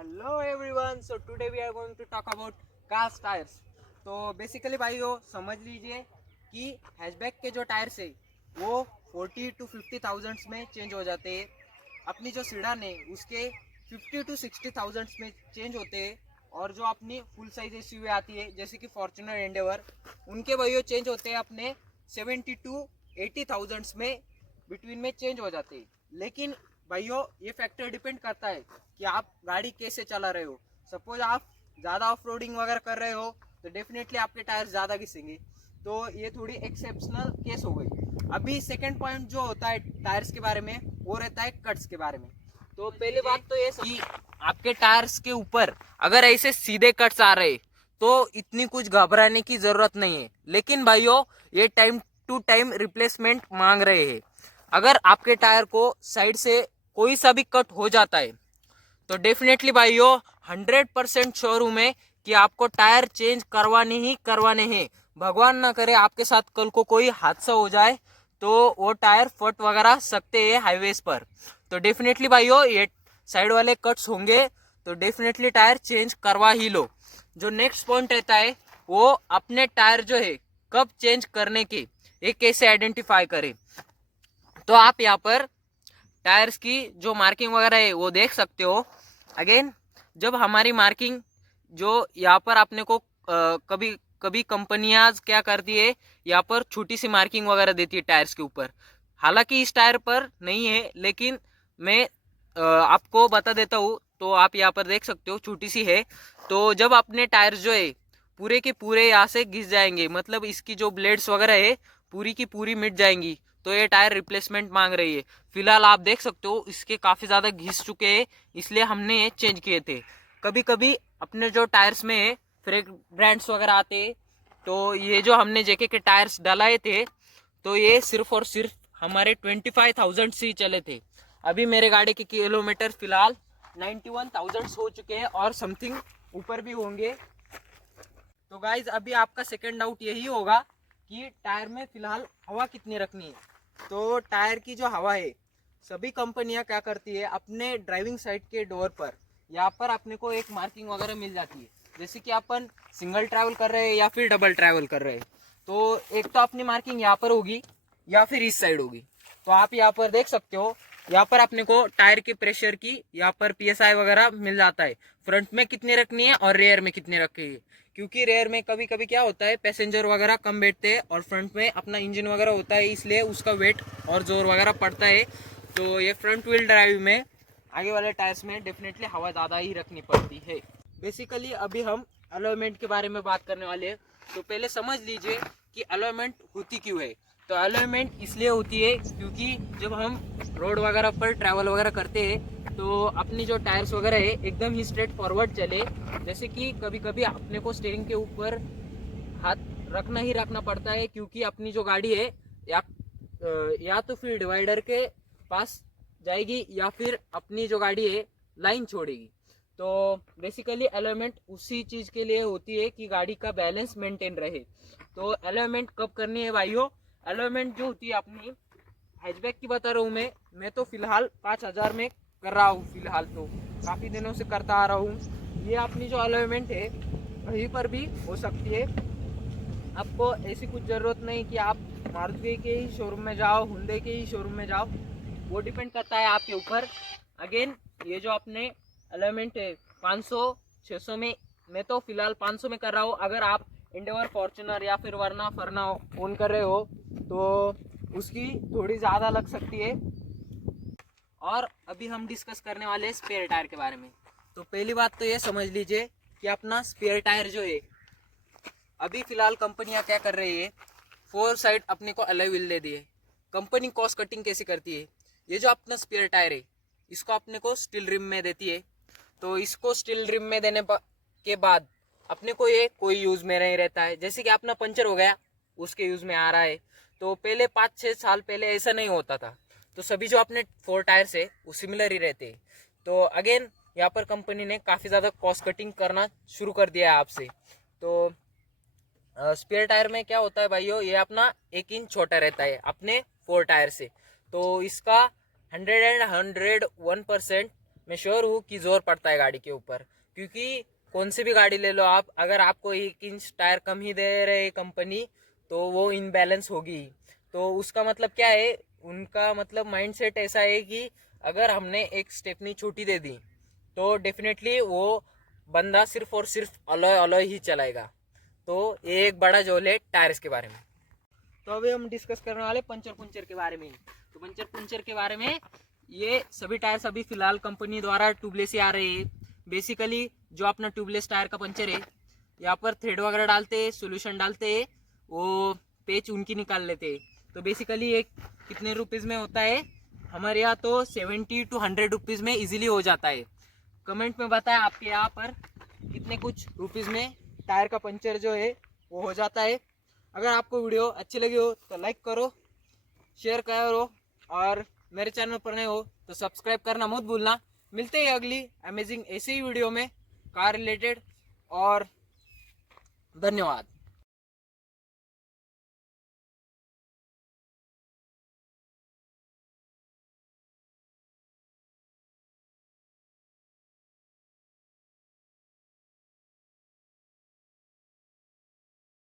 Hello everyone, so today we are going to talk about cars tyres. तो basically भाइयों समझ लीजिए कि हैचबैक के जो टायर्स है वो 40 to 50,000 में चेंज हो जाते हैं। अपनी जो सीडान है उसके 50 to 60,000 में चेंज होते हैं। और जो अपनी फुल साइज एसयूवी आती है जैसे कि फॉर्च्यूनर एंडेवर, उनके भाइयों चेंज होते हैं अपने 70 to 80,000 में बिटवीन में चेंज हो जाते हैं। लेकिन भाइयों ये फैक्टर डिपेंड करता है कि आप गाड़ी कैसे चला रहे हो। सपोज आप ज़्यादा ऑफ रोडिंग वगैरह कर रहे हो तो डेफिनेटली आपके टायर ज़्यादा घिसेंगे। तो ये थोड़ी एक्सेप्शनल केस हो गई। अभी सेकंड पॉइंट जो होता है टायर्स के बारे में वो रहता है कट्स के बारे में। तो पहली बात तो ये कि आपके टायर्स के ऊपर अगर ऐसे सीधे कट्स आ रहे तो इतनी कुछ घबराने की जरूरत नहीं है। लेकिन भाइयों ये टाइम टू टाइम रिप्लेसमेंट मांग रहे हैं। अगर आपके टायर को साइड से कोई सा भी कट हो जाता है तो डेफिनेटली भाइयों 100% श्योर हूं मैं कि आपको टायर चेंज करवाने ही करवाने हैं। भगवान ना करे आपके साथ कल को कोई हादसा हो जाए तो वो टायर फट वगैरह सकते हैं हाईवेज पर। तो डेफिनेटली भाइयों ये साइड वाले कट्स होंगे तो डेफिनेटली टायर चेंज करवा ही लो। जो नेक्स्ट पॉइंट रहता है वो अपने टायर जो है कब चेंज करने के ये कैसे आइडेंटिफाई करें। तो आप यहाँ पर टायर्स की जो मार्किंग वगैरह है वो देख सकते हो। अगेन जब हमारी मार्किंग जो यहाँ पर आपने को कभी कभी कंपनियां क्या करती है यहाँ पर छोटी सी मार्किंग वगैरह देती है टायर्स के ऊपर। हालांकि इस टायर पर नहीं है लेकिन मैं आपको बता देता हूँ। तो आप यहाँ पर देख सकते हो छोटी सी है। तो जब अपने टायर्स जो है पूरे के पूरे यहाँ से घिस जाएंगे, मतलब इसकी जो ब्लेड्स वगैरह है पूरी की पूरी मिट जाएंगी, तो ये टायर रिप्लेसमेंट मांग रही है। फिलहाल आप देख सकते हो इसके काफ़ी ज़्यादा घिस चुके हैं, इसलिए हमने ये चेंज किए थे। कभी कभी अपने जो टायर्स में फ्रेग ब्रांड्स वगैरह आते हैं तो ये जो हमने जेके के टायर्स डलाए थे तो ये सिर्फ और सिर्फ हमारे 25,000 से ही चले थे। अभी मेरे गाड़ी के किलोमीटर फिलहाल 91,000 हो चुके हैं और समथिंग ऊपर भी होंगे। तो गाइज अभी आपका सेकंड डाउट यही होगा कि टायर में फिलहाल हवा कितनी रखनी है। तो टायर की जो हवा है सभी कंपनियां क्या करती है अपने ड्राइविंग साइड के डोर पर यहाँ पर अपने को एक मार्किंग वगैरह मिल जाती है। जैसे कि अपन सिंगल ट्रैवल कर रहे हैं या फिर डबल ट्रैवल कर रहे हैं तो एक तो अपनी मार्किंग यहाँ पर होगी या फिर इस साइड होगी। तो आप यहाँ पर देख सकते हो यहाँ पर अपने को टायर के प्रेशर की यहाँ पर पीएसआई वगैरह मिल जाता है। फ्रंट में कितनी रखनी है और रेयर में कितनी रखनी है, क्योंकि रेयर में कभी कभी क्या होता है पैसेंजर वगैरह कम बैठते हैं और फ्रंट में अपना इंजन वगैरह होता है इसलिए उसका वेट और जोर वगैरह पड़ता है। तो ये फ्रंट व्हील ड्राइव में आगे वाले टायर्स में डेफिनेटली हवा ज़्यादा ही रखनी पड़ती है। बेसिकली अभी हम अलाइनमेंट के बारे में बात करने वाले हैं। तो पहले समझ लीजिए कि अलाइनमेंट होती क्यों है। तो अलाइनमेंट इसलिए होती है क्योंकि जब हम रोड वगैरह पर ट्रैवल वगैरह करते हैं तो अपनी जो टायर्स वगैरह है एकदम ही स्ट्रेट फॉरवर्ड चले। जैसे कि कभी कभी अपने को स्टीयरिंग के ऊपर हाथ रखना ही रखना पड़ता है क्योंकि अपनी जो गाड़ी है या तो फिर डिवाइडर के पास जाएगी या फिर अपनी जो गाड़ी है लाइन छोड़ेगी। तो बेसिकली अलाइनमेंट उसी चीज़ के लिए होती है कि गाड़ी का बैलेंस मेंटेन रहे। तो अलाइनमेंट कब करनी है भाइयों। अलाइनमेंट जो होती है अपनी हैचबैक की बता रहा हूँ मैं तो फिलहाल 5,000 में कर रहा हूँ। फिलहाल तो काफ़ी दिनों से करता आ रहा हूँ। ये अपनी जो अलाइनमेंट है कहीं पर भी हो सकती है। आपको ऐसी कुछ ज़रूरत नहीं कि आप मारुति के ही शोरूम में जाओ, हुंडई के ही शोरूम में जाओ, वो डिपेंड करता है आपके ऊपर। अगेन ये जो अपने अलाइनमेंट है 500 600 में, मैं तो फिलहाल 500 में कर रहा हूँ। अगर आप इंडेवर फॉर्च्यूनर या फिर वरना फरना ओन कर रहे हो तो उसकी थोड़ी ज़्यादा लग सकती है। और अभी हम डिस्कस करने वाले हैं स्पेयर टायर के बारे में। तो पहली बात तो ये समझ लीजिए कि अपना स्पेयर टायर जो है अभी फिलहाल कंपनियां क्या कर रही है, 4 साइड अपने को अलॉय व्हील दे दिए। कंपनी कॉस्ट कटिंग कैसे करती है, ये जो अपना स्पेयर टायर है इसको अपने को स्टील रिम में देती है। तो इसको स्टील रिम में देने के बाद अपने को ये कोई यूज़ में नहीं रहता है। जैसे कि अपना पंचर हो गया उसके यूज़ में आ रहा है। तो पहले 5-6 साल पहले ऐसा नहीं होता था। तो सभी जो अपने 4 टायर्स है वो सिमिलर ही रहते हैं। तो अगेन यहाँ पर कंपनी ने काफ़ी ज़्यादा कॉस्ट कटिंग करना शुरू कर दिया है आपसे। तो स्पेयर टायर में क्या होता है भाइयों, ये अपना 1 इंच छोटा रहता है अपने 4 टायर से। तो इसका 101% मैं श्योर हूँ कि जोर पड़ता है गाड़ी के ऊपर, क्योंकि कौन सी भी गाड़ी ले लो आप, अगर आपको 1 इंच टायर कम ही दे रहे कंपनी तो वो इनबैलेंस होगी। तो उसका मतलब क्या है, उनका मतलब माइंडसेट ऐसा है कि अगर हमने एक स्टेपनी छोटी दे दी तो डेफिनेटली वो बंदा सिर्फ और सिर्फ अलॉय अलॉय ही चलाएगा। तो ये एक बड़ा जोल है टायर्स के बारे में। तो अभी हम डिस्कस करने वाले पंचर पुंचर के बारे में। तो पंचर पुंचर के बारे में, ये सभी टायर्स अभी फिलहाल कंपनी द्वारा ट्यूबलेस ही आ रहे हैं। बेसिकली जो अपना ट्यूबलेस टायर का पंचर है, यहाँ पर थ्रेड वगैरह डालते हैं, सोल्यूशन डालते हैं, वो पेच उनकी निकाल लेते हैं। तो बेसिकली एक कितने रुपीज़ में होता है, हमारे यहाँ तो 70 to 100 रुपीज़ में इजीली हो जाता है। कमेंट में बताएं आपके यहाँ पर कितने कुछ रुपीज़ में टायर का पंचर जो है वो हो जाता है। अगर आपको वीडियो अच्छी लगी हो तो लाइक करो, शेयर करो, और मेरे चैनल पर नए हो तो सब्सक्राइब करना मत भूलना। मिलते हैं अगली अमेजिंग ऐसी ही वीडियो में कार रिलेटेड, और धन्यवाद।